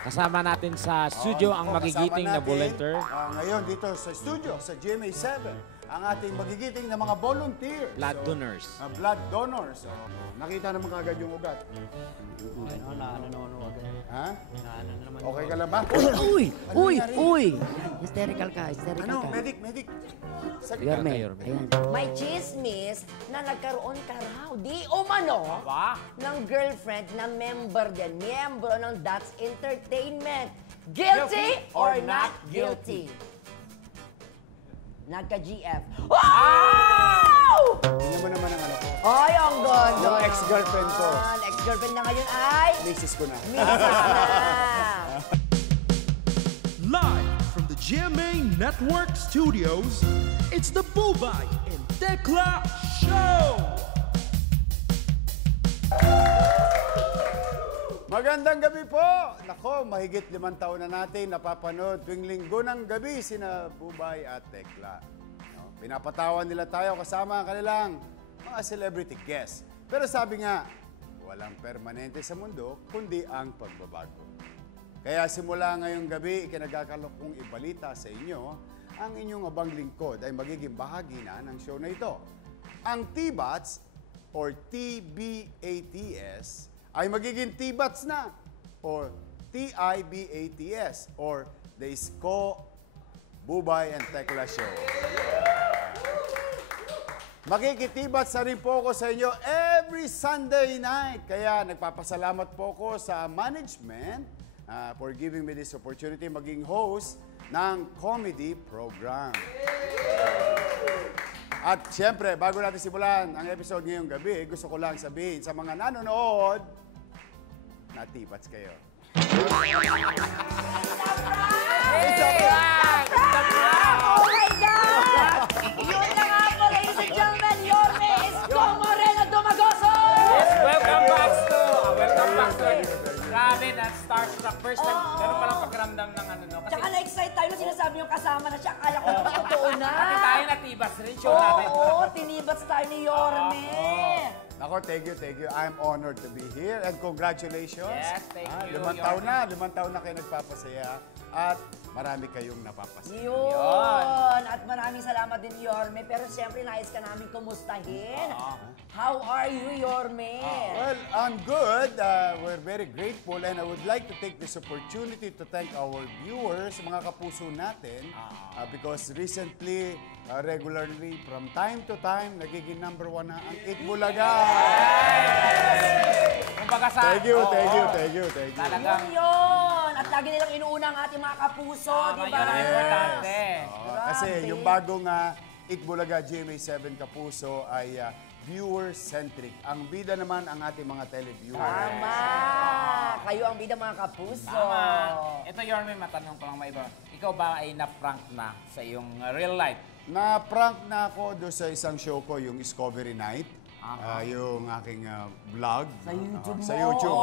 Kasama natin sa studio ang magigiting na volunteer. Ngayon dito sa studio, sa GMA7, ang ating magigiting na mga volunteers. Blood donors. Blood donors. Nakita naman kagad yung ugat. Ha? Okay ka lang ba? Uy! Hysterical ka. Ano? Medic. Yorme, ayan. May chismis na nagkaroon ka raw, di umano, ng girlfriend na member din, miyembro ng That's Entertainment. Guilty or not guilty? Nagka-GF. Wow! Tingnan mo naman ang ano ko. Ay, ang ganda. Yung ex-girlfriend ko. Ex-girlfriend na ngayon ay... Misis ko na. Misis na. Live from the GMA Network Studios, it's the Bubay and Tekla Show! Magandang gabi po! Nako, mahigit 5 taon na natin napapanood tuwing linggo ng gabi sina Bubay at Tekla. No? Pinapatawan nila tayo kasama ang kanilang mga celebrity guests. Pero sabi nga, walang permanente sa mundo kundi ang pagbabago. Kaya simula ngayong gabi, ikinagagalok kong ibalita sa inyo ang inyong abang lingkod ay magiging bahagi na ng show na ito. Ang T-Bats or TBATS ay magiging T-Bats na or TIBATS or the Isko, Bubay and Tekla Show. Makikitibats na rin po ako sa inyo every Sunday night. Kaya nagpapasalamat po ako sa management for giving me this opportunity maging host ng comedy program. At siyempre, bago natin simulan ang episode ngayong gabi, gusto ko lang sabihin sa mga nanonood, natibats kayo. Oh my God! Yun na nga po, ladies and gentlemen, Yorme Isko Moreno Dumagoso! Yes, welcome back to Grabe, that starstruck first time. Pero palang pakiramdam ng ano, no? Kasi Tsaka na-excite tayo nung sinasabi yung kasama na siya. Akala ko totoo na. Kasi tayo natibas rin show natin. Oo, tinibats tayo ni Yorme. Ako, thank you. I'm honored to be here and congratulations. Yes, thank you. 5 taon na kayo nagpapasaya at marami kayong napapasaya. Yun. At maraming salamat din, Yorme. Pero siyempre, nais ka namin kumustahin. How are you, Yorme? Well, I'm good. We're very grateful and I would like to take this opportunity to thank our viewers, mga kapuso natin, because recently, regularly, from time to time, nagiging #1 na ang Itbulaga. kumbaga sa... Thank you. Talagang... Yun. At lagi nilang inuuna ang ating mga kapuso, di ba? Yun ang importante. Kasi yung bagong Itbulaga GMA7 Kapuso ay viewer-centric. Ang bida naman ang ating mga televiewers. Tama! Kayo ang bida mga kapuso. Tama. Ito, Yorme, matanong ko lang maiba. Ikaw ba ay na-prank na sa iyong real life? Na-prank na ako doon sa isang show ko, yung Discovery Night. Yung aking vlog. Sa YouTube mo. Sa YouTube.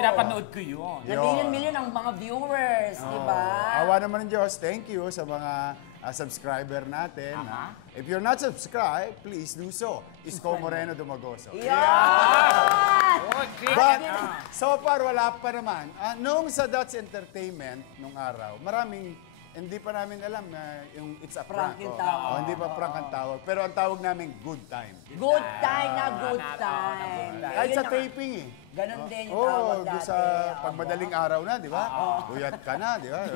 Pinapanood ko yun. Million ang mga viewers, di ba? Awa naman ng Diyos. Thank you sa mga subscriber natin. If you're not subscribed, please do so. Isko Moreno Dumagoso. Yan! But so far, wala pa naman. Noong sa That's Entertainment, nung araw, hindi pa namin alam na yung it's a prank. Prank yung tawag. Hindi pa prank ang tawag. Pero ang tawag namin, good time. Good time na good time. Kahit sa taping Ganon din yung tawag dati. sa pagmadaling araw na, di ba? Uyat ka na, di ba?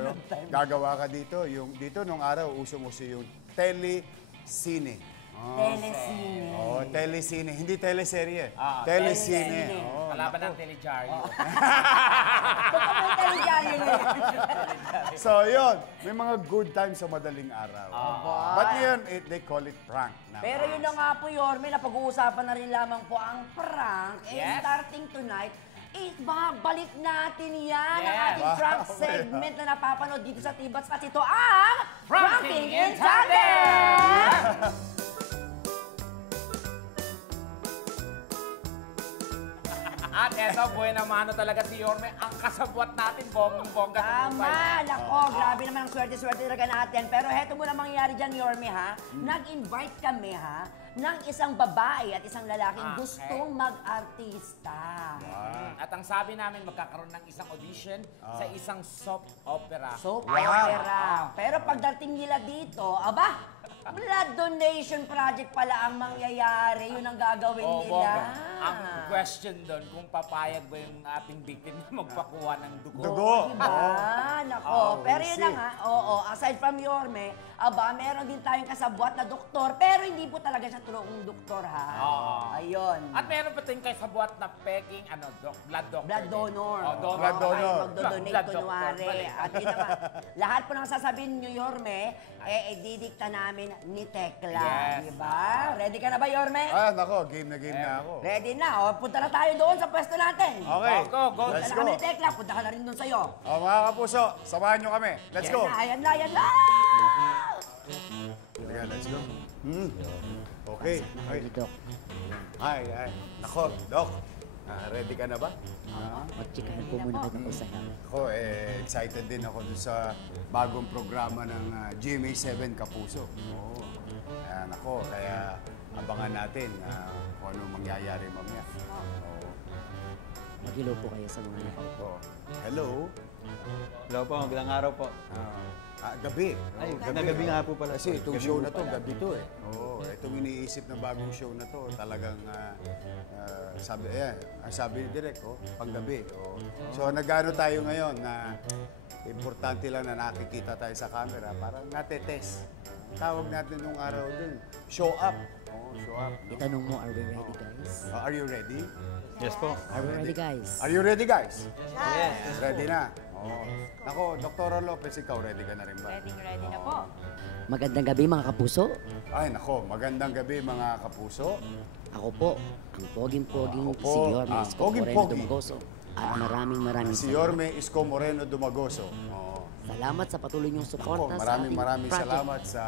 Gagawa ka dito. Dito nung araw, usong-uso yung telesine. Telesine. Telesine. Hindi teleserye. Telesine. Kalaban ng teledyaryo. Totoo yung teledyaryo na yan. So, yun. May mga good times sa madaling araw. But ngayon, they call it prank. Pero yun na nga po, Yorme, napag-uusapan na rin lamang po ang prank. Yes. Starting tonight, babalik natin yan ang Yes. ating prank segment na napapanood dito sa T-Bats. At ito ang Pranking in Tandem! At eto, buhay na mano talaga si Yorme. Ang kasabwat natin, bonggang-bongga. Tama! Nako, grabe naman ang swerte-swerte talaga natin. Pero heto muna mangyayari dyan, Yorme, ha? Nag-invite kami, ha? ng isang babae at isang lalaking gustong mag-artista. At ang sabi namin, magkakaroon ng isang audition sa isang soap opera. Soap opera. Pero pagdating nila dito, aba, blood donation project pala ang mangyayari. Yun ang gagawin nila. Ang question doon, kung papayag ba yung ating victim na magpakuha ng dugo. Dugo. Diba? Nako. Pero yun na nga, aside from Yorme, aba, meron din tayong kasabwat na doktor, pero hindi po talaga siya totoong doktor, ha? Ayun. At meron pa tayong kasabuat na peking, blood doctor. Blood donor. Donor. Blood donor. Magdodonate Blood doctor, kunwari. balik. At yun naman, lahat po ng sasabihin nyo, Yorme, didikta namin ni Tekla. Yes. Diba? Ready ka na ba, Yorme? Nako, game na ako. Ready na. Punta na tayo doon sa pwesto natin. Okay, Go. let's Punta na go. kami ni Tekla. Punta ka na rin doon sa'yo. Mga kapuso, samahan nyo kami. Let's go. Ayan na. Halika, let's go. Okay. Ay, Dok, ay. Nako, Doc. Ready ka na ba? mag-chikahan po muna kayo ng usahan. Ako, excited din ako dun sa bagong programa ng GMA7 Kapuso. Ayan ako, kaya abangan natin kung ano mangyayari mamaya. Maghilo po kayo sa mga nakaupo. Hello? Hello po, magandang araw po. Gabi. Ay, gabi nga po pala. Kasi itong Gabi show po na to, pala. gabi to eh. Oo, itong iniisip na bagong show na to, talagang sabi ni Direk, panggabi. So nagano tayo ngayon na importante lang na nakikita tayo sa camera, parang natetest. Tawag natin nung araw din, show up. Show up. Itanong mo, are we ready, guys? Are you ready? Yes po. Are we ready, guys? Are you ready, guys? Yes. Ready na? Nako, Dr. Lopez, ikaw, ready ka na rin ba? Ready na po. Magandang gabi, mga kapuso. Ay, nako, magandang gabi mga kapuso. Ako po, ang poging-poging Ako po, si Yorme Isko Moreno poging-pogi. Dumagoso. At maraming Si salamat. Yorme Isko Moreno Dumagoso. Salamat sa patuloy niyong Ako, suporta sa ating maraming project. salamat sa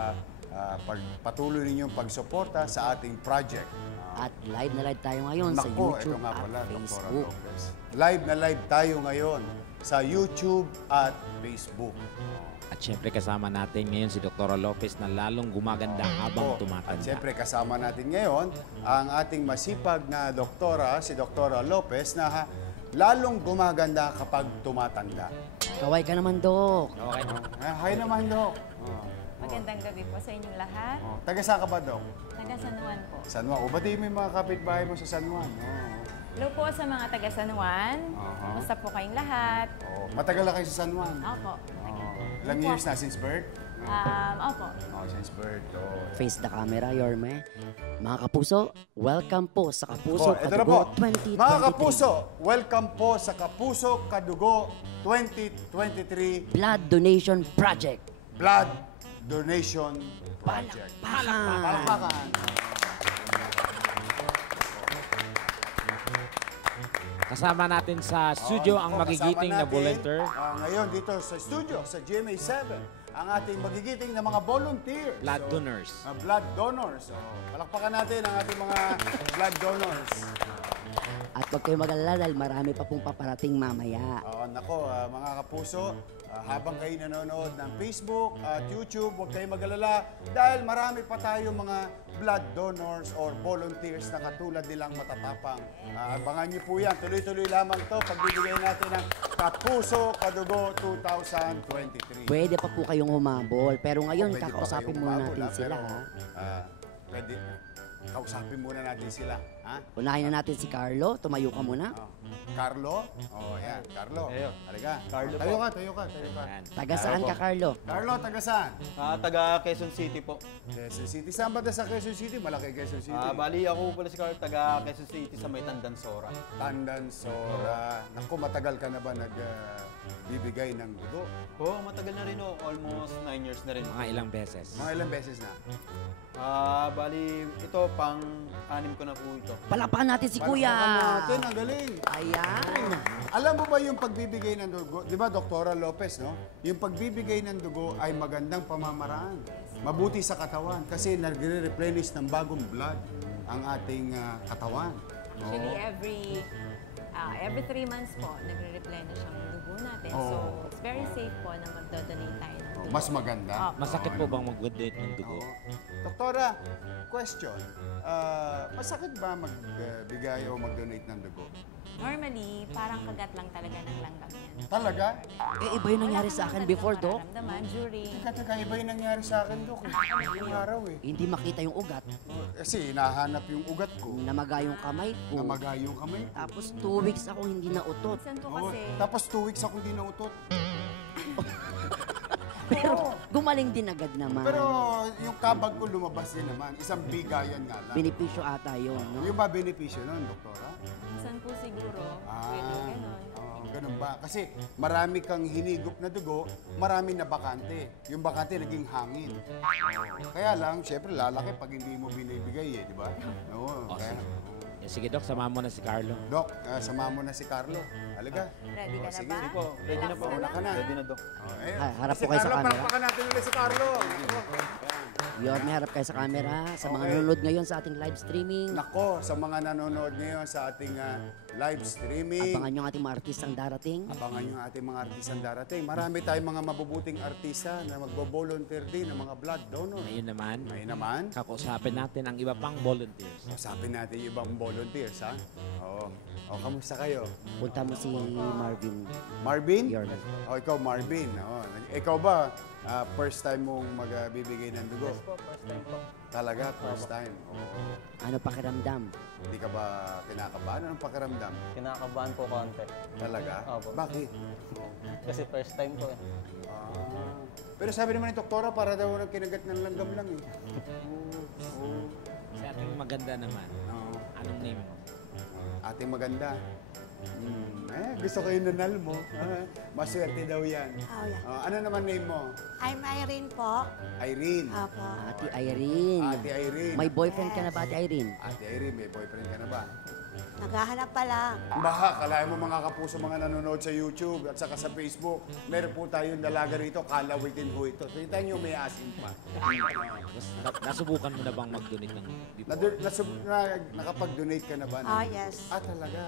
patuloy ninyong pagsuporta sa ating project. At live na live tayo ngayon sa Nako, ito YouTube nga at pala, Dr. Facebook. Lopez. Live na live tayo ngayon sa YouTube at Facebook. At syempre kasama natin ngayon si Dr. Lopez na lalong gumaganda habang At tumatanda. siyempre kasama natin ngayon ang ating masipag na doktora, si Dr. Lopez, na lalong gumaganda kapag tumatanda. Kaway ka naman, Dok. Okay. Hi naman, Dok. Magandang gabi po sa inyong lahat. Taga saan ka ba, Dok? Taga San Juan po. San Juan. O, ba't may mga kapitbahay mo sa San Juan? Hello po sa mga taga San Juan. Kumusta po kayong lahat? Matagal na kayo sa San Juan? Opo. Ilang years na since birth? Opo. Since birth. Face the camera, Yorme. Mga kapuso, welcome po sa Kapuso Ito na po. Kadugo 2023. Mga kapuso, welcome po sa Kapuso Kadugo 2023 Blood Donation Project. Blood Donation Project. Palakpakan! Palakpakan. Kasama natin sa studio ang Kasama magigiting na natin, volunteer. ngayon dito sa studio, sa GMA7, ang ating magigiting na mga volunteers. Blood donors. Blood donors. Palakpakan natin ang ating mga blood donors. At huwag kayo mag-alala dahil marami pa pong paparating mamaya. Nako, mga kapuso, habang kayo nanonood ng Facebook at YouTube, huwag kayo mag-alala dahil marami pa tayo mga blood donors or volunteers na katulad nilang matatapang. Abangan niyo po yan. Tuloy-tuloy lamang to pagbibigay natin ng Kapuso Kadugo 2023. Pwede pa po kayong humabol. Pero ngayon, Pwede pa kakausapin kayong muna humabol, natin sila. pero, Ha? pwede. Kausapin muna natin sila. Ha? Unahin na natin si Carlo. Tumayo ka muna. Carlo? Yan. Carlo. Ayo. Halika. Carlo tayo po. ka, tayo ka, tayo ka. Ayan. Taga saan ka, Carlo? Carlo, taga saan? Taga Quezon City po. Quezon City. Saan ba sa Quezon City? Malaki Quezon City. Bali ako pala si Carl, taga Quezon City sa may Tandansora. Tandansora. Naku, matagal ka na ba nagbibigay ng dugo? Matagal na rin almost 9 years na rin. Mga ilang beses. Mga ilang beses na? Bali, ito pang-anim ko na po ito. Palakpakan natin si Kuya. Palakpakan natin, ang galing. Ayan. Alam mo ba yung pagbibigay ng dugo, di ba, Dr. Lopez, no? Yung pagbibigay ng dugo ay magandang pamamaraan. Mabuti sa katawan kasi nagre-replenish ng bagong blood ang ating katawan. Actually, every 3 months po, nagre-replenish ang dugo natin. So, it's very safe po na magdodonate tayo ng dugo. Mas maganda. Masakit po bang mag-donate ng dugo? Doktora, question. Masakit ba magbigay o mag-donate ng dugo? Normally, parang kagat lang talaga ng langgam yan. Talaga? Eh, iba yung nangyari sa akin before, Dok. Nararamdaman during... Teka, iba yung nangyari sa akin, Dok. Yung araw eh. Hindi makita yung ugat. Kasi hinahanap yung ugat ko. Namaga yung kamay ko. Namaga yung kamay. Tapos 2 weeks ako hindi nautot. Minsan po Oo, kasi... tapos 2 weeks ako hindi nautot. Pero gumaling din agad naman. Pero yung kabag ko lumabas din naman. Isang bigayan nga lang. Benepisyo ata yun, no? Yung ba benepisyo nun, doktora? Minsan po siguro, pwede ganon. Ganun ba? Kasi marami kang hinigop na dugo, marami na bakante. Yung bakante naging hangin. Kaya lang, syempre lalaki pag hindi mo binibigay di ba? Oo. Kaya, Sige, Dok, samahan mo na si Carlo. Dok, sama mo na si Carlo. Halaga. Ready ka na sige, ba? sige po. Ready na po. Relax Una ka na. Ready na, Dok. Harap Si po kayo sa Carlo, camera. palakpakan natin ulit si Carlo. Yun, may harap kayo sa camera. Sa mga Okay. nanonood ngayon sa ating live streaming. Nako, sa mga nanonood ngayon sa ating live streaming. Abangan yung ating mga artistang darating. Abangan yung ating mga artistang darating. Marami tayong mga mabubuting artista na magbo-volunteer din ng mga blood donor. Ngayon naman, Ngayon naman, kakausapin natin ang iba pang volunteers. usapin natin yung ibang volunteers, ha? Oo. O, kamusta kayo? Punta mo si Marvin. Marvin? Yorme. O, ikaw, Marvin. O, ikaw ba, first time mong magbibigay ng dugo? Yes po, first time po. Talaga, first time. Oo. Ano pakiramdam? Hindi ka ba kinakabahan? Anong pakiramdam? Kinakabahan po konti. Talaga? Opo. Bakit? Kasi first time po eh. Pero sabi naman ni doktora, para daw nang kinagat ng langgam lang eh. Oo. Si ating maganda naman. Oo. Anong name mo? Ating maganda. Gusto ko yung nanal mo. Maswerte daw yan. Oh, yeah. Ano naman name mo? I'm Irene po. Irene. Apo. Ate Irene. Ate Irene. May boyfriend ka na ba, Ate Irene? Ate Irene, may boyfriend ka na ba? Naghahanap pa lang. Baha, kalahin mo mga kapuso, mga nanonood sa YouTube at saka sa Facebook. Meron po tayong dalaga rito, Kala Witin Ho ito. So, kita nyo may asin pa. Nasubukan mo na bang mag-donate ng before? Nakapag-donate ka na ba? Oh, yes. Talaga?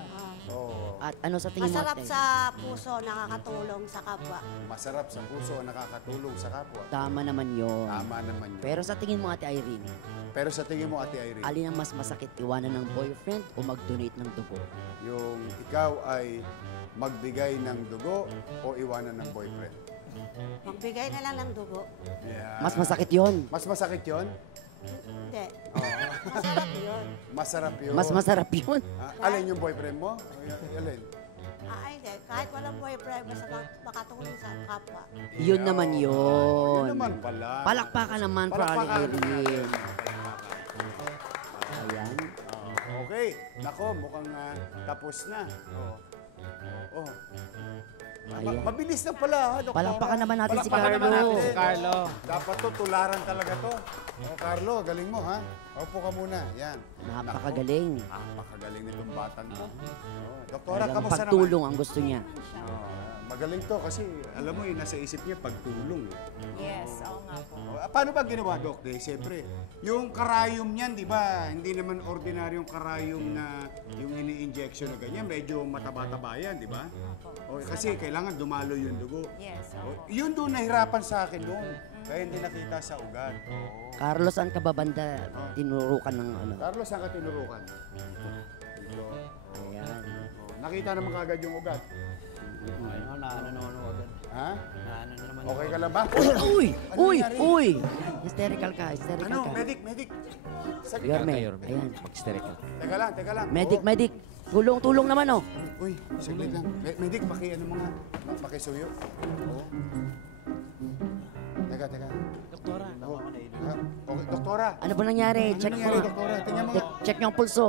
Oo. At ano sa tingin mo, Masarap Ate? sa puso, nakakatulong sa kapwa. Masarap sa puso, nakakatulong sa kapwa. Tama naman yun. Tama naman yun. Pero sa tingin mo, Ate Irene, Pero sa tingin mo, Ate Irene, alin ang mas masakit, iwanan ng boyfriend o mag-donate ng dugo? yung ikaw ay magbigay ng dugo o iwanan ng boyfriend? Magbigay na lang ng dugo. Yeah. Mas masakit yon. Mas masakit yun? Hindi. Masarap yun. Masarap yun. Mas masarap yun. Alin yung boyfriend mo? Alin? Ay, hindi. Kahit walang boyfriend, basta makatulong sa kapwa. Yun naman Yun yun. naman pala. Palakpakan naman for Ate Palakpakan. Irene. Ayan. Okay. Nako, mukhang tapos na. Oh. Ayan. Mabilis na pala, ha, Doktora? Palakpakan naman natin si Palakpakan naman Carlo. natin Si Carlo. Dapat to, tularan talaga to. Carlo, galing mo, ha? Upo ka muna. Yan. Napakagaling. Napakagaling nitong batang to. Doktora, Talagang kamusta naman? pagtulong ang gusto niya. Magaling to kasi alam mo, nasa isip niya pagtulong. Yes, oo nga po. Paano ba ginawa, Doc? Siyempre, yung karayom niyan, di ba? Hindi naman ordinaryong karayom na yung ini-injection na ganyan. Medyo mataba-taba yan, di ba? O, kasi kailangan dumalo yung dugo. Yes, O, opo. yun doon nahirapan sa akin noon. Kaya hindi nakita sa ugat. Oo. Carlos, saan ka ba banda tinurukan ng ano? Carlos, saan ka tinurukan? Dito. Ayan. Nakita naman kagad yung ugat. Ayun, nanonood. Ha? Naman. Okay ka lang ba? Uy! Ano Uy! nangyari? Uy! Hysterical ka, hysterical Ano? ka. Medic, medic. Saglit. Yorme, Yorme. ayan. Pag-hysterical. Teka lang. Medic, Oo. medic. Tulong, tulong naman oh. Uy, saglit lang. Medic, ano mo nga? Pakisuyo. Oo. Teka. Doktora. Okay, doktora. Ano ba nangyari? Ano Check nangyari, mo. doktora? Tingnan mo. Check niyo ang pulso.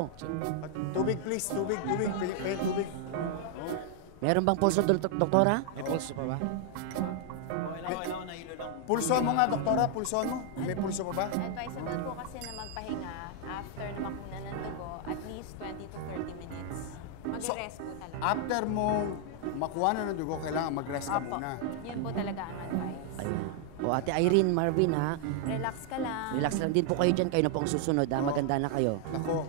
Tubig, please. Tubig. Pay tubig. Meron bang pulso, doktora? May pulso pa ba? Pulso mo nga, doktora. Pulso mo. May pulso pa ba? Advisable po kasi na magpahinga after na makuna ng dugo at least 20 to 30 minutes. Mag-rest po talaga. After mo makuha na ng dugo, kailangan mag-rest ka Opo. muna. Yun po talaga ang advice. Ayan. O Ate Irene, Marvin ha. Relax ka lang. Relax lang din po kayo dyan. Kayo na po ang susunod ha. Maganda na kayo. Ako,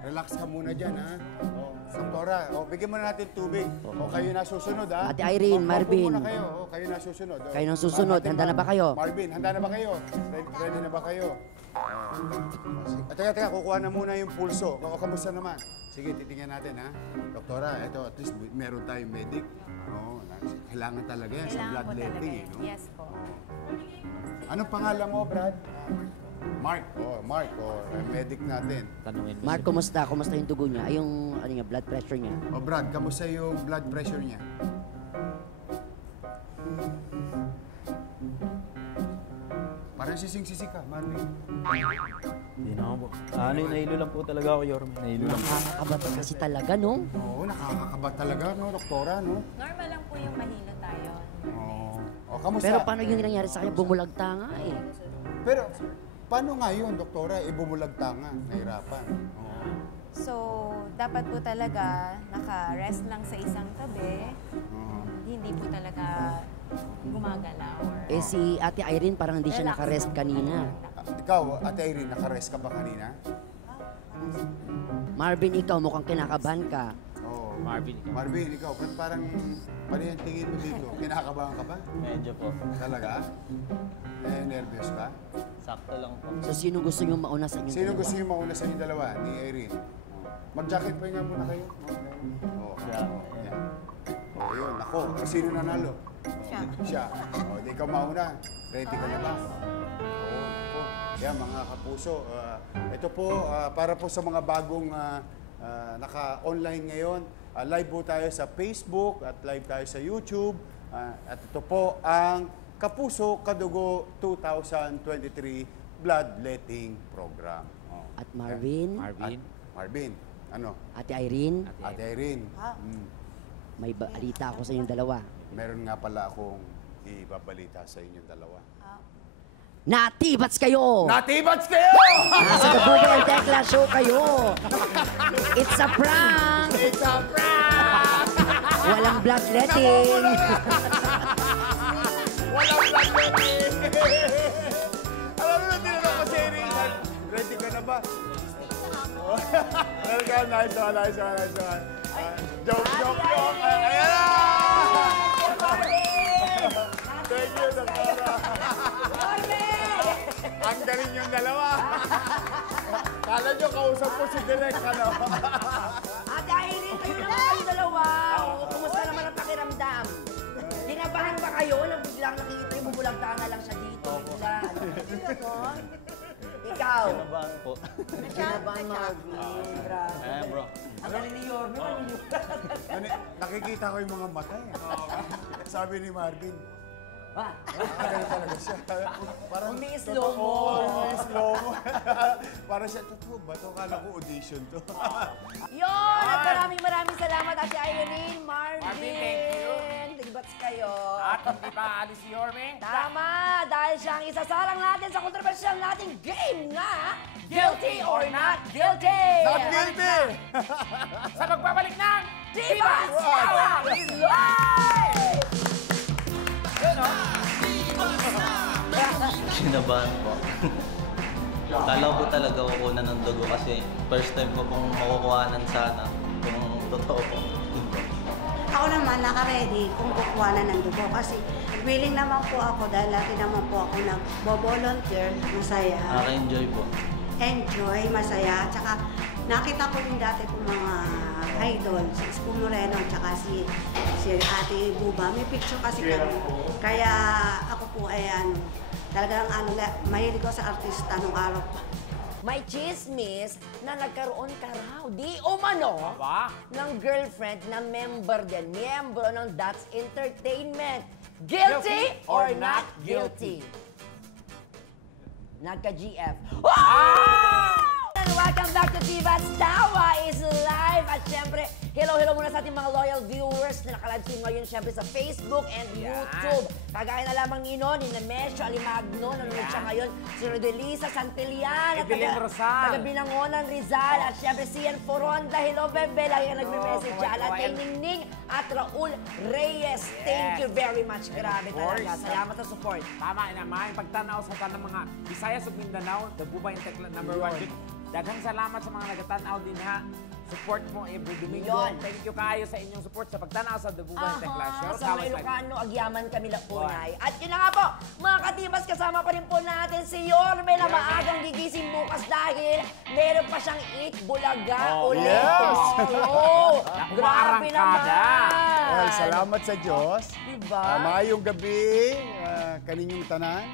relax ka muna dyan, ha? Doktora, bigyan mo na natin tubig. O kayo na susunod, ha? Ate Irene, Opo, Marvin. Opo muna kayo. kayo na susunod. Kayo na susunod. Handa na ba kayo? Marvin, handa na ba kayo? Ready na ba kayo? Teka, kukuha na muna yung pulso. Kamusta naman? Sige, titingnan natin, ha? Doktora, ito, at least meron tayong medic. No, kailangan talaga yan sa Kailangan po talaga bloodletting, yun. no? Yes po. Anong pangalan mo, Brad? Mark. Mark. Medic natin. Tanungin mo Mark, kumusta? Kumusta yung dugo niya? Ay, yung ano niya, blood pressure niya? Brad, kamusta yung blood pressure niya? Parang sising-sisig ka, Marvin. Hindi na po. Nahilo lang po talaga ako, Yorme. Nahilo lang. Nakakakaba kasi talaga, no? Oo, nakakakaba talaga, no, doktora, no? Normal lang po yung mahilo tayo. Oo. Kamusta? Pero paano yung nangyari sa kanya? Bumulagta nga eh. Pero, paano nga yun, doktora? Ibumulagta nga, nahirapan. Oo. So, dapat po talaga naka-rest lang sa isang tabi. Hindi po talaga gumagalaw. Eh si Ate Irene parang hindi siya nakarest kanina. Ikaw, Ate Irene, nakarest ka ba kanina? Marvin, ikaw mukhang kinakabahan ka. Oo. Marvin, ikaw. Marvin, ikaw, parang, paano yung tingin mo dito? Kinakabahan ka ba? Medyo po. Talaga? Nervous ka? Sakto lang po. So sino gusto niyo mauna sa inyo? Sino gusto niyo mauna sa inyong dalawa? Ni Irene? Mag-jacket pa nga muna kayo. Oo. Yan. Oo, yun. Ako, sino nanalo? Siya. O, di ikaw mauna. Ready ka na ba? Oo. Yan, mga kapuso. Ito po, para po sa mga bagong naka-online ngayon, live po tayo sa Facebook at live tayo sa YouTube. At ito po ang Kapuso Kadugo 2023 Bloodletting Program. Oh. At Marvin, Marvin, ano? Ate Irene, Ate Irene. may balita ako sa inyong dalawa. Meron nga pala akong ibabalita sa inyong dalawa. Natibats kayo! Natibats kayo! Nasa Kabubo and Tekla show kayo! It's a prank! It's a prank! Walang bloodletting! Walang bloodletting! Alam mo na, tinanong ko si Irene, ready ka na ba? Welcome, nice one. Joke. Ayan na! Thank you, Doktora. Ang galing yung dalawa. Kala nyo, kausap ko si Direk, ano? Ate Irene, kayo naman kayong dalawa. Kumusta naman ang pakiramdam? Ginabahan ba kayo na biglang nakikita yung bubulagtanga lang siya dito? Bigla. Ikaw. Kinabahan po. Ginabahan, Marvin. Grabe. Bro. Ang galing ni Yorme. Nakikita ko yung mga mata eh. Sabi ni Marvin, ganun talaga siya. Parang Umi-slow mo. Umi-slow mo. Parang siya, totoo ba ito? Kala ko audition to. Yun! At maraming salamat, Ate Irene, Marvin. Marvin, thank you. Nagbats kayo. At hindi pa aalis si Yorme. Tama! Dahil siya ang isasalang natin sa kontrobersyal nating game na Guilty or Not Guilty! Not guilty! Sa pagbabalik ng Divas Power is live! Yun, no? Kinabahan po. Kala ko po talaga kukunan ng dugo kasi first time ko pong makukuhanan sana kung totoo po. Ako naman, naka-ready kung kukuha na ng dugo kasi willing naman po ako dahil lagi naman po ako nag-volunteer, masaya. Naka-enjoy po. Enjoy, masaya. Tsaka nakita ko yung dati kong mga idol, si Isko Moreno, tsaka si Ate Buba. May picture kasi kami. Kaya ako po ay talagang mahilig ko sa artista nung araw pa. May chismis na nagkaroon ka raw, di umano, Aba? ng girlfriend na member din, miyembro ng That's Entertainment. Guilty or not guilty? Nagka-GF. And welcome back to Divas Tawa is live. At syempre, hello muna sa ating mga loyal viewers na naka-live stream ngayon syempre sa Facebook and YouTube. Kagaya na lamang nino, ni Nemesio Alimagno, nanonood siya ngayon, si Rodelisa Santillan, at Evelyn Rosal, taga Binangonan Rizal, at syempre si Ian Foronda, hello Bebe, lagi ka nagme-message dyan, at kay Ningning at Raul Reyes. Thank you very much. Grabe talaga. Salamat sa support. Tama naman, pagtanaw sa tanang mga Visayas ug Mindanao, the Bubay and Tekla #1. Daghang salamat sa mga nagatanaw din ha. support mo every Domingo. Yun. Thank you kayo sa inyong support sa pagtanaw sa The Bubay Tekla Show. Sa mga Ilocano, agyaman kami na punay. At yun na nga po, mga katibas, kasama pa rin po natin si Yorme na maagang gigising bukas dahil meron pa siyang Eat Bulaga ulit yes. tomorrow. Grabe naman. Well, salamat sa Diyos. Diba? Maayong gabi, kaninyong tanan.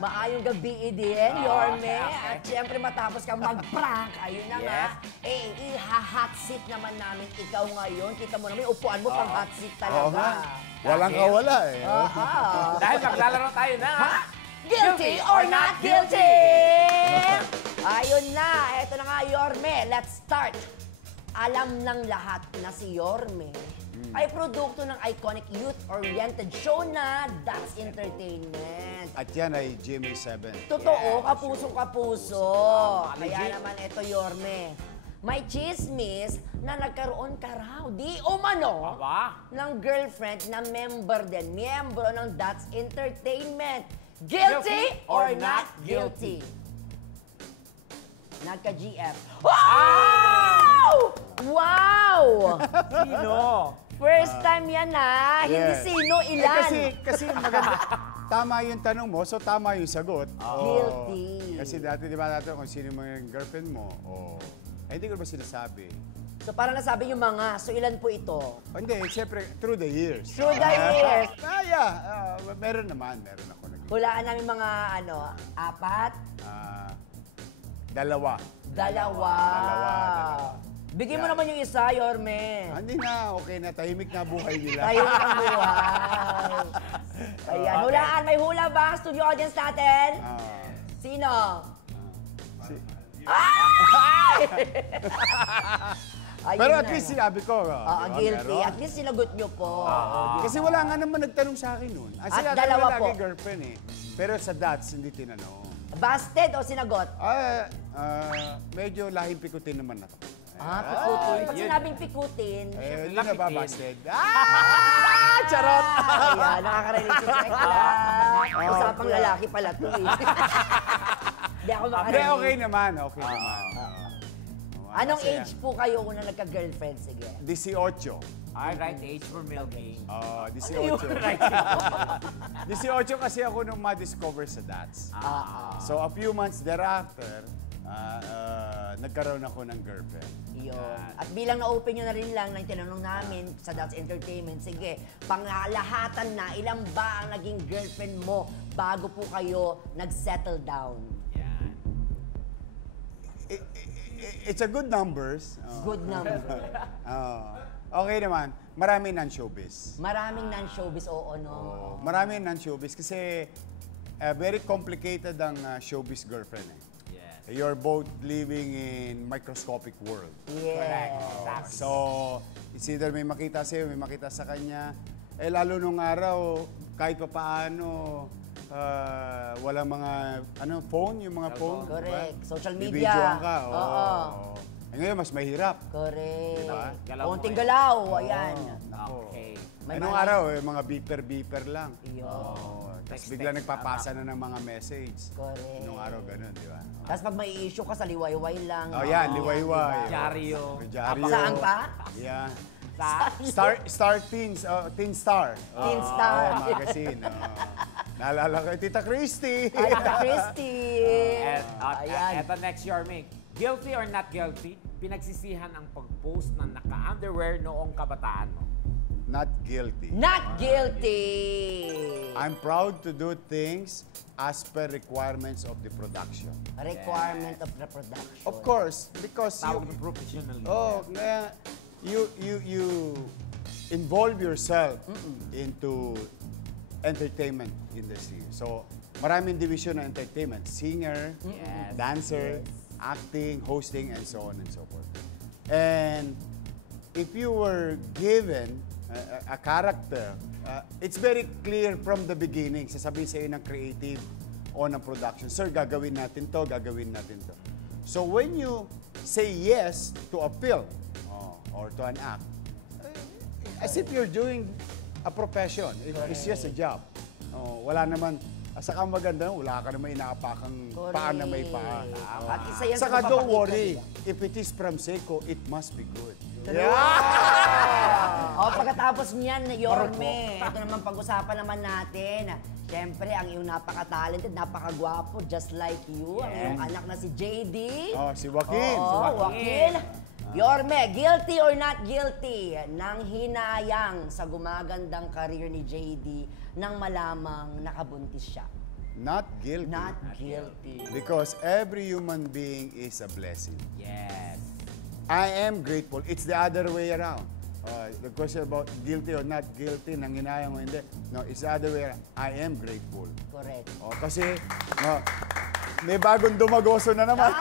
Maayong gabi din, Yorme. At syempre matapos kang mag-prank, ayun na nga, i-hot seat naman namin ikaw ngayon. Kita mo naman, yung upuan mo pang hot seat talaga. Oo nga. Walang kawala eh. Dahil maglalaro tayo na. Guilty or not guilty? Ayun na, eto na nga, Yorme. Let's start. Alam ng lahat na si Yorme ay produkto ng iconic youth-oriented show na That's Entertainment. At yan ay GMA7. Totoo, kapusong-kapuso. Kaya naman ito, Yorme. May chismis na nagkaroon ka raw, di umano, ng girlfriend na member din, miyembro ng That's Entertainment. Guilty or not guilty? Nagka-GF. Wow! Wow! Sino? First time yan ha. Hindi sino, ilan. Kasi maganda. Tama yung tanong mo, so tama yung sagot. Guilty. Kasi dati, di ba natin kung sino yung mga girlfriend mo? Hindi ko ba sinasabi? So parang nasabi yung mga, so ilan po ito? Hindi, siyempre, through the years. Through the years. Meron naman, meron ako naging. Hulaan namin mga, apat? Dalawa. Bigyan mo naman yung isa, Yorme. Hindi na, okay na. Tahimik na buhay nila. Tahimik ang buhay. Ayan, hulaan. May hula ba? Studio audience natin? Sino? Pero at least sinabi ko. Guilty. At least sinagot nyo po. Kasi wala nga naman nagtanong sa akin nun. At dalawa po. Lagi girlfriend eh. Pero sa That's, hindi tinanong. Busted o sinagot? Medyo lahing pikutin naman na to. Pikutin. Pag sinabing pikutin, hindi na ba busted? Charot! Ayan, nakakarinig si Tekla. Usapang lalaki pala to eh. Hindi ako makarinig. Okay naman. Anong age po kayo kung nagka-girlfriend? Sige. 18. Right age for milking. 18. 18 kasi ako nung ma-discover sa That's. So a few months thereafter, nagkaroon ako ng girlfriend. At bilang na-open nyo na rin lang ng tinanong namin sa That's Entertainment, sige, pangalahatan na, ilan ba ang naging girlfriend mo bago po kayo nag-settle down? It's a good numbers. Good number. Okay naman. Maraming non-showbiz. Maraming non-showbiz, oo, no? Maraming non-showbiz kasi very complicated ang showbiz girlfriend eh. You're both living in microscopic world. Yes. So, it's either may makita sa'yo, may makita sa kanya. Lalo nung araw, kahit pa paano, walang mga, phone, yung mga phone. Correct. Diba? Social media. Bibidyoan ka. Ngayon, mas mahirap. Correct. Diba? Konting galaw, ayan. Okay. Anong araw, mga beeper lang. Tapos Text, bigla nagpapasa na ng mga message. Correct. Nung araw, ganun, di ba? Tapos pag may issue ka sa liwayway lang. Liwayway. Diaryo. Saan pa? Yeah. Star Teens, Teen Star. Teen Star. Magazine. Naalala ko, Tita Christy. Tita Christy. Eto next, Yorme. Guilty or not guilty? Pinagsisihan ang pag-post ng naka-underwear noong kabataan mo. Not guilty. Not guilty. I'm proud to do things as per requirements of the production. Requirement of the production. Of course, because Tawag ng professional. you involve yourself into entertainment industry. So, maraming division ng entertainment. Singer, dancer, acting, hosting, and so on and so forth. And if you were given a character, it's very clear from the beginning, sasabihin sa'yo ng creative o ng production, sir, gagawin natin to, gagawin natin to. So when you say yes to a film or to an act, as if you're doing a profession. It's just a job. Wala naman, At saka maganda, wala ka naman inapakang Correct. paa na may paa. At isa yan sa Saka don't pagpapakita worry, nila. if it is from Seiko, it must be good. Pagkatapos niyan, Yorme, ito naman pag-usapan naman natin. Siyempre, ang iyong napaka-talented, napaka-gwapo, just like you. Ang iyong anak na si JD. Si Joaquin. Joaquin. Yorme, guilty or not guilty ng hinayang sa gumagandang career ni JD nang malamang nakabuntis siya? Not guilty. Not guilty. Because every human being is a blessing. Yes. I am grateful. It's the other way around. The question about guilty or not guilty, nang hinayang o hindi. No, it's the other way around. I am grateful. Correct. Kasi may bagong dumagoso na naman.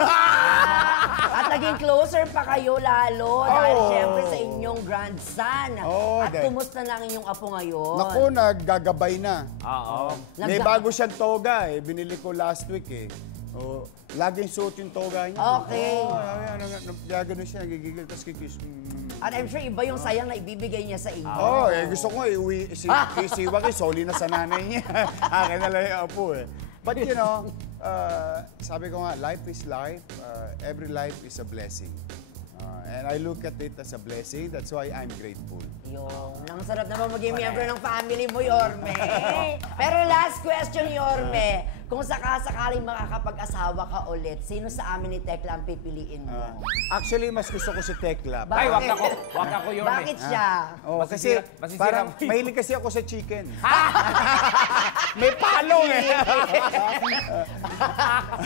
At naging closer pa kayo lalo dahil siyempre sa inyong grandson. At kumusta na ang inyong apo ngayon? Naku, naggagabay na. Oo. May bago siyang toga eh. Binili ko last week eh. Laging suot yung toga niya. Okay. Gagano siya, nagigigil, tapos kikis. At I'm sure iba yung sayang na ibibigay niya sa inyo. Gusto ko iuwi. Si Waki, soli na sa nanay niya. Akin na lang yung apo eh. But you know, sabi ko nga, life is life. Every life is a blessing. And I look at it as a blessing. That's why I'm grateful. Ang sarap naman maging member ng family mo, Yorme. Pero last question, Yorme. Kung sakasakaling makakapag-asawa ka ulit, sino sa amin ni Tekla ang pipiliin mo? Actually, mas gusto ko si Tekla. Ay, wag ako, Yorme. Bakit siya? Kasi masisira parang mo yun. mahilig kasi ako sa chicken. May palong eh.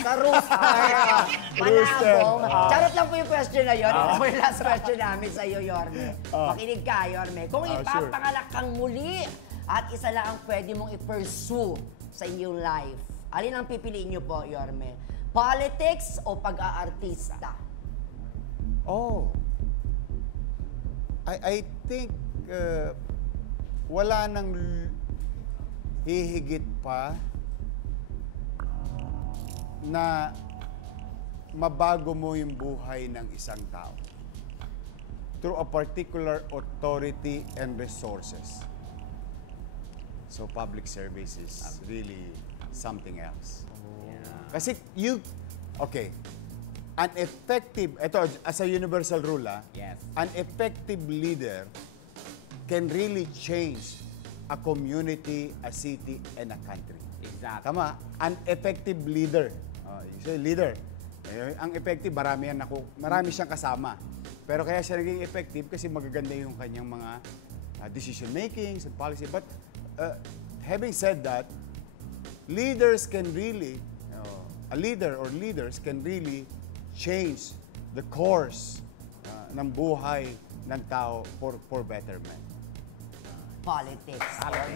Sa rooster. Panabong. Charot lang po yung question na yun. Ito po yung last question namin sa iyo, Yorme. Makinig ka, Yorme. Kung ipapangalak kang muli at isa lang ang pwede mong i-pursue sa inyong life, alin ang pipiliin niyo po, Yorme? Politics o pag-aartista? I think wala nang hihigit pa na mabago mo yung buhay ng isang tao through a particular authority and resources. So public service is really something else. Kasi an effective, ito as a universal rule, an effective leader can really change a community, a city, and a country. Exactly. Tama? An effective leader. You say leader. Ang effective, marami siyang kasama. Pero kaya siya naging effective kasi magaganda yung kanyang mga decision makings and policy. But having said that, leaders can really, a leader or leaders can really change the course ng buhay ng tao for betterment. Politics.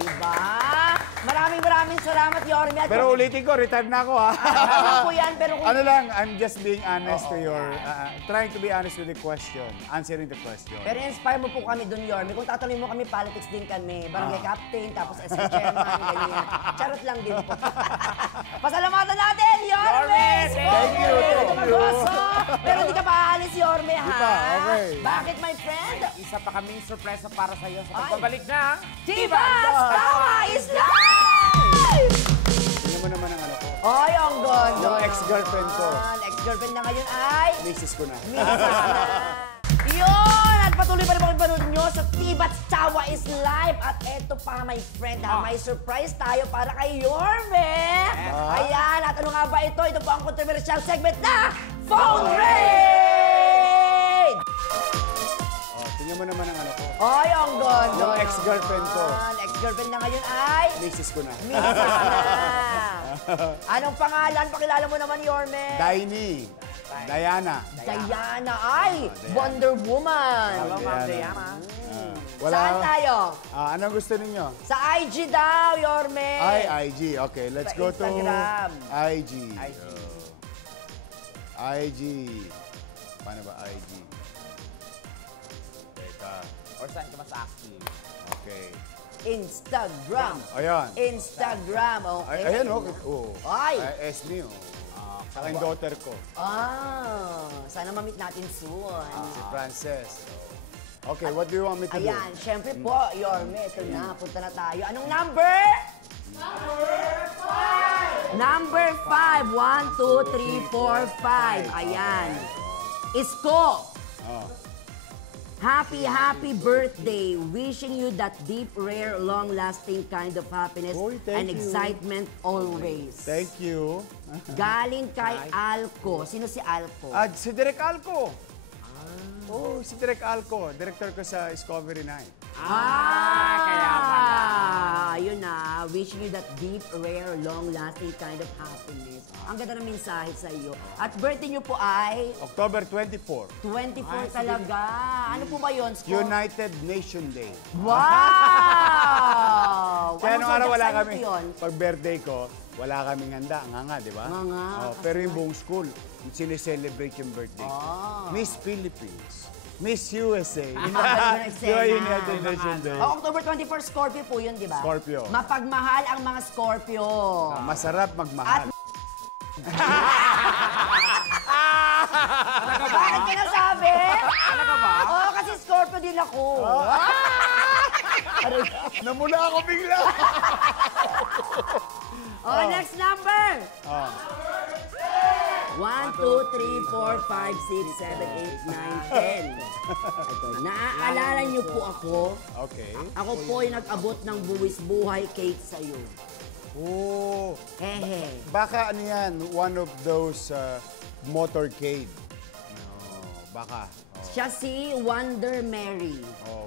Diba? Maraming salamat, Yorme. Pero ulitin ko, retired na ako ha. Ano po yan? Pero kung... Ano lang, I'm just being honest to your, trying to be honest with the question, answering the question. Pero inspire mo po kami dun, Yorme. Kung tatanungin mo kami, politics din kami. Barangay captain, tapos SC chairman, ganyan. Charot lang din po. Pasalamatan natin, Yorme! Thank you. Pero hindi ka pa aalis, Yorme, ha? Okay. Bakit, my friend? Isa pa kaming surpresa para sa iyo sa pagbabalik ng Chivas! Tawa is live! Tingnan mo naman ang ano ko. Ay, ang ganda. Yung ex-girlfriend ko. Ex-girlfriend na ngayon ay... Misis ko na. Yun! At patuloy pa rin po panood nyo sa Tibats Tawa is Live. At eto pa, my friend, may surprise tayo para kay Yorme. Ayan, at ano nga ba ito? Ito po ang controversial segment na Phone Raid! Tingnan mo naman ang ano ko. Ay, ang ganda. Yung ex-girlfriend ko. Ex-girlfriend na ngayon ay... Misis ko na. Misis na. Anong pangalan? Pakilala mo naman, Yorme. Daini. Diana. Diana. Ay, Wonder Woman. Hello, Ma'am Diana. Saan tayo? Anong gusto ninyo? Sa IG daw, Yorme. IG. Okay, let's go to Instagram. IG. IG. Paano ba IG? Teka. Or saan ka mas active? Okay. Instagram. Ayan. Instagram, okay. Ayan, okay. Ay. Esme, Saka yung daughter ko. Sana ma-meet natin soon. Si Frances. Okay, what do you want me to do? Ayan, syempre po, Yorme, ito na, punta na tayo. Anong number? Number 5! Number 5. 1, 2, 3, 4, 5. Ayan. Isko. Happy, happy birthday. Wishing you that deep, rare, long-lasting kind of happiness Oy, thank and you. excitement always. Thank you. Galing kay Alco. Sino si Alco? Si Direk Alco. Oh, si Direk Alco. Director ko sa Discovery 9. kaya pala. Yun na. Wishing you that deep, rare, long-lasting kind of happiness. Ang ganda ng mensahe sa iyo. At birthday niyo po ay October 24. 24 talaga. Ano po ba yun? United Nation Day. Wow! Kaya nung araw wala zodiac sign kami, po yun? pag birthday ko, wala kaming handa. Nga, di ba? Nga. Pero yung buong school, sineselebrate yung birthday ko. Miss Philippines, Miss USA. United Nation Day. October 24, Scorpio po yun, di ba? Scorpio. Mapagmahal ang mga Scorpio. Masarap magmahal. Bakit ka nasabi? Talaga ba? Oo, kasi Scorpio din ako. Namula ako bigla. Next number. 1, 2, 3, 4, 5, 6, 7, 8, 9, 10. Ito, naaalala niyo po ako. Okay. Ako po ay nag-abot ng buwis buhay cake sa'yo. Oh. Hehe. Baka ano yan, one of those motorcade. No, baka. Siya si Wonder Mary.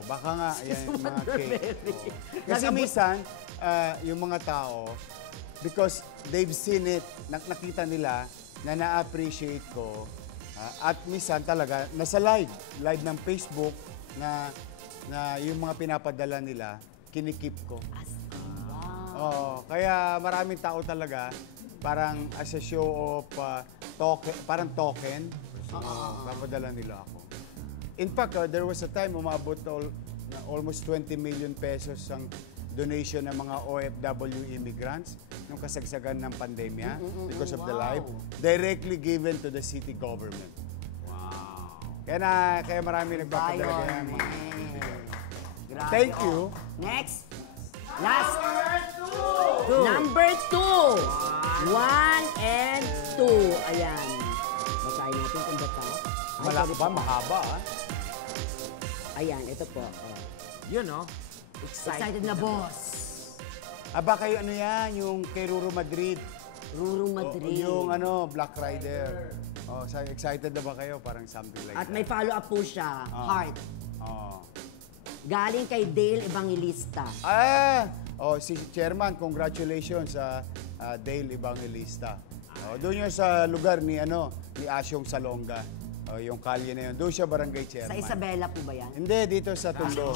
Baka nga, yan yung mga Wonder cake. Mary. Kasi minsan, yung mga tao, because they've seen it, nakita nila, na na-appreciate ko, at minsan talaga, nasa live ng Facebook, na yung mga pinapadala nila, kinikip ko. Kaya maraming tao talaga, parang as a show of token, parang token, papadala nila ako. In fact, there was a time umabot almost 20 million pesos ang donation ng mga OFW immigrants nung kasagsagan ng pandemya because of the live, directly given to the city government. Wow. Kaya marami nagpapadala kaya mga Thank you. Next. Last. Number 2. 1 and 2. Ayan. Basahin natin kung bata. Malaki ba? Mahaba, Ayan, ito po. Yun, no? Excited na boss. Aba kayo ano yan, yung kay Ruru Madrid. Ruru Madrid. Yung Black Rider. Excited na ba kayo? Parang something like At that. may follow-up po siya. Heart. Galing kay Dale Evangelista. Si Chairman, congratulations sa Dale Evangelista. Doon yun sa lugar ni Asyong Salonga. Yung kalye na yun. Doon siya barangay chairman. Sa Isabela po ba yan? Hindi, dito sa Tondo.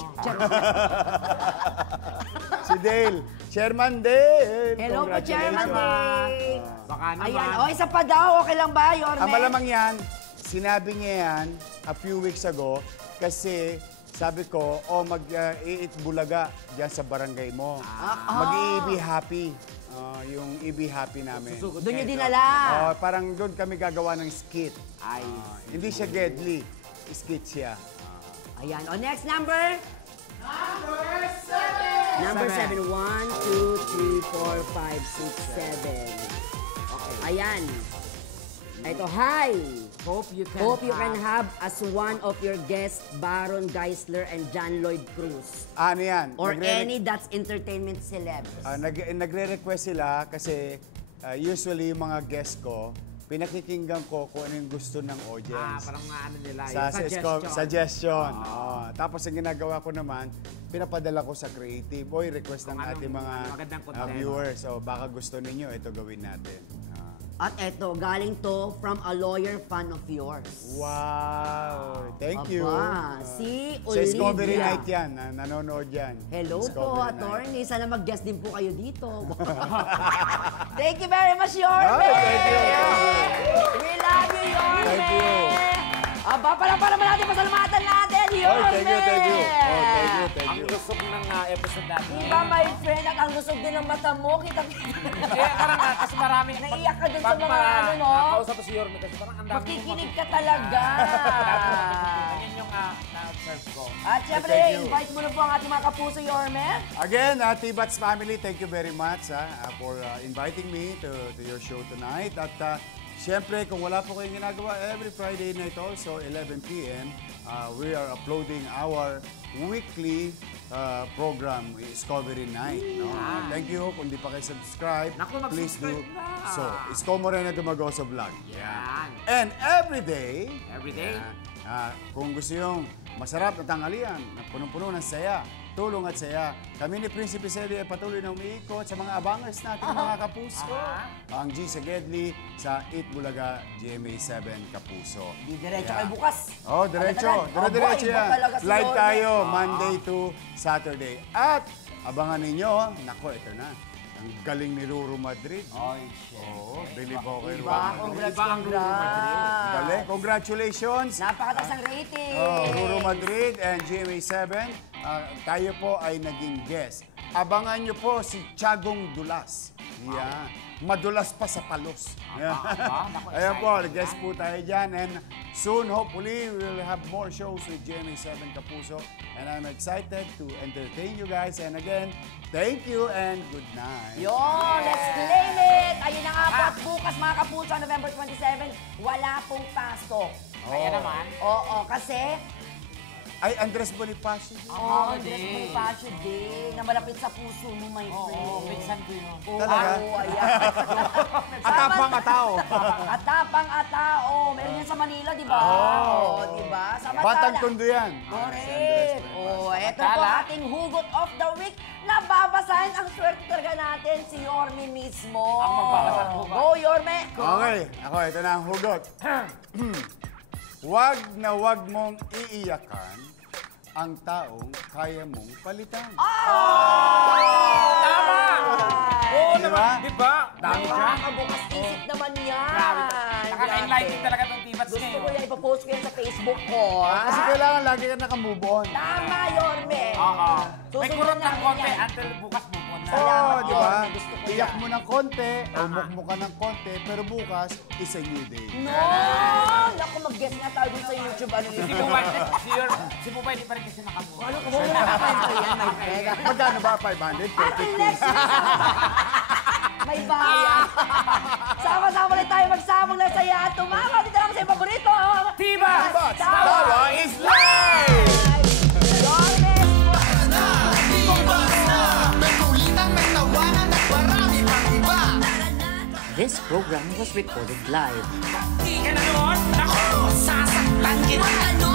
Si Dale. Chairman Dale. Hello po, Chairman Dale. Baka naman. Ayan, isa pa daw. Okay lang ba, Yorme? Malamang yan, sinabi niya yan a few weeks ago kasi sabi ko, mag-iit bulaga dyan sa barangay mo. Mag-i-be happy. Yung i-be happy namin. Doon nyo dinala. Parang doon kami gagawa ng skit. Hindi siya Gedli. Skit siya. Ayan. Next number? Number 7. 1, 2, 3, 4, 5, 6, 7. Okay. Ayan. Ito, hi! Hope you can have as one of your guests, Baron Geisler and John Lloyd Cruz. Ano yan? Or any That's Entertainment celebs. Nagre-request sila kasi usually yung mga guests ko, pinakikinggan ko kung ano yung gusto ng audience. Parang nila. Suggestion. Tapos ang ginagawa ko naman, pinapadala ko sa creative. Request ng ating mga viewers. Baka gusto ninyo, ito gawin natin. At eto, galing to from a lawyer fan of yours. Wow! Thank you. Si Sa Olivia. Discovery Night yan. Nanonood yan. Hello Discovery po, Night. attorney. Sana mag-guest din po kayo dito. Thank you very much, Yorme! Thank you. We love you, Yorme! Thank you. Pala naman natin, pasalamatan natin, Yorme! Thank you. Thank you. Ang lusog ng episode natin. Diba, my friend, at ang lusog din ng mata mo, Parang kasi marami. Naiyak ka dun sa mga no? Nakausap ko si Yorme kasi parang ang dami. Makikinig ka talaga. Yan yung na-observe ko. At syempre, Thank you. invite mo na po ang ating mga kapuso, Yorme. Again, T-Bats family, thank you very much for inviting me to your show tonight. At siyempre, kung wala po kayong ginagawa, every Friday night also, 11 p.m., we are uploading our weekly program, Discovery Night. No? Thank you. Kung di pa kayo subscribe, Naku, please do mag-subscribe na. so. Isko Moreno Dumagoso Vlog. Yan. And every day, Every day. kung gusto yung masarap na tanghalian, na punong-puno ng saya, tulong at saya, kami ni Prinsipe Seli ay patuloy na umiikot sa mga abangers natin, mga kapuso. Ang G sa Gedli sa Eat Bulaga GMA 7 Kapuso. Di diretso kayo bukas. Oh, diretso. Agad-agad. Diretso Boy, yan. iba talaga si Live Yorme. tayo, Monday to Saturday. At abangan ninyo, nako, ito na. Ang galing ni Ruru Madrid. Ay, shit. Oo, believe ako kay Ruru Iba, Madrid. congrats, Iba ang Ruru Madrid. Galing. Congratulations. Napakataas ang rating. Ruru Madrid and GMA7, tayo po ay naging guest. Abangan nyo po si Tiagong Dulas. Yeah. Madulas pa sa palos. Yeah. Ayan po, guest po tayo dyan. And soon, hopefully, we will have more shows with GMA7 Kapuso. And I'm excited to entertain you guys. And again, thank you and good night. Yo, let's claim it! Ayun na nga po, at bukas mga kapuso, November 27, wala pong pasok. Kaya naman. Oo, kasi Ay, Andres Bonifacio. Andres Bonifacio Day na malapit sa puso mo, my friend. Oo, minsan ko yun. Talaga? Oo, ayan. Atapang atao. Atapang atao. Meron yan sa Manila, di ba? Oo, di ba? Samantala. Batang Tondo yan. Correct. Oh, eto po ating hugot of the week. Nababasahin ang swerte talaga natin si Yorme mismo. Ang magbabasa ng hugot. Go, Yorme! Okay, ako, ito na ang hugot. Wag na wag mong iiyakan ang taong kaya mong palitan. Tama! Oo Di ba? naman, di ba? Dami siya. Nakakabukas isip naman yan. Grabe. Nakaka-enlighten talaga itong T-Bats Gusto ngayon. ko yan, ipapost ko yan sa Facebook ko. Kasi kailangan lagi ka naka-move on. Tama, Yorme. Oo. May Susunod kurot ng namin konti yan. until bukas bubon na. Salamat, di ba? Yorme. Gusto ko Iyak yan. mo ng konti, o mukmo ka ng konti, pero bukas, is a new day. No! Naku, mag-guess nga tayo dun sa YouTube. Ano yun? Si Bubay, di pa rin kasi nakamove. Ano ko muna nakakwento yan, my friend? Magkano ba? 500? Until next week! May bayan. Sama-sama ulit tayo magsamang na saya at tumawa. Dito lang sa yung paborito. T-Bats! Tawa is live! This program was recorded live. Di ka na doon? Naku! Sasaktan kita! Ano?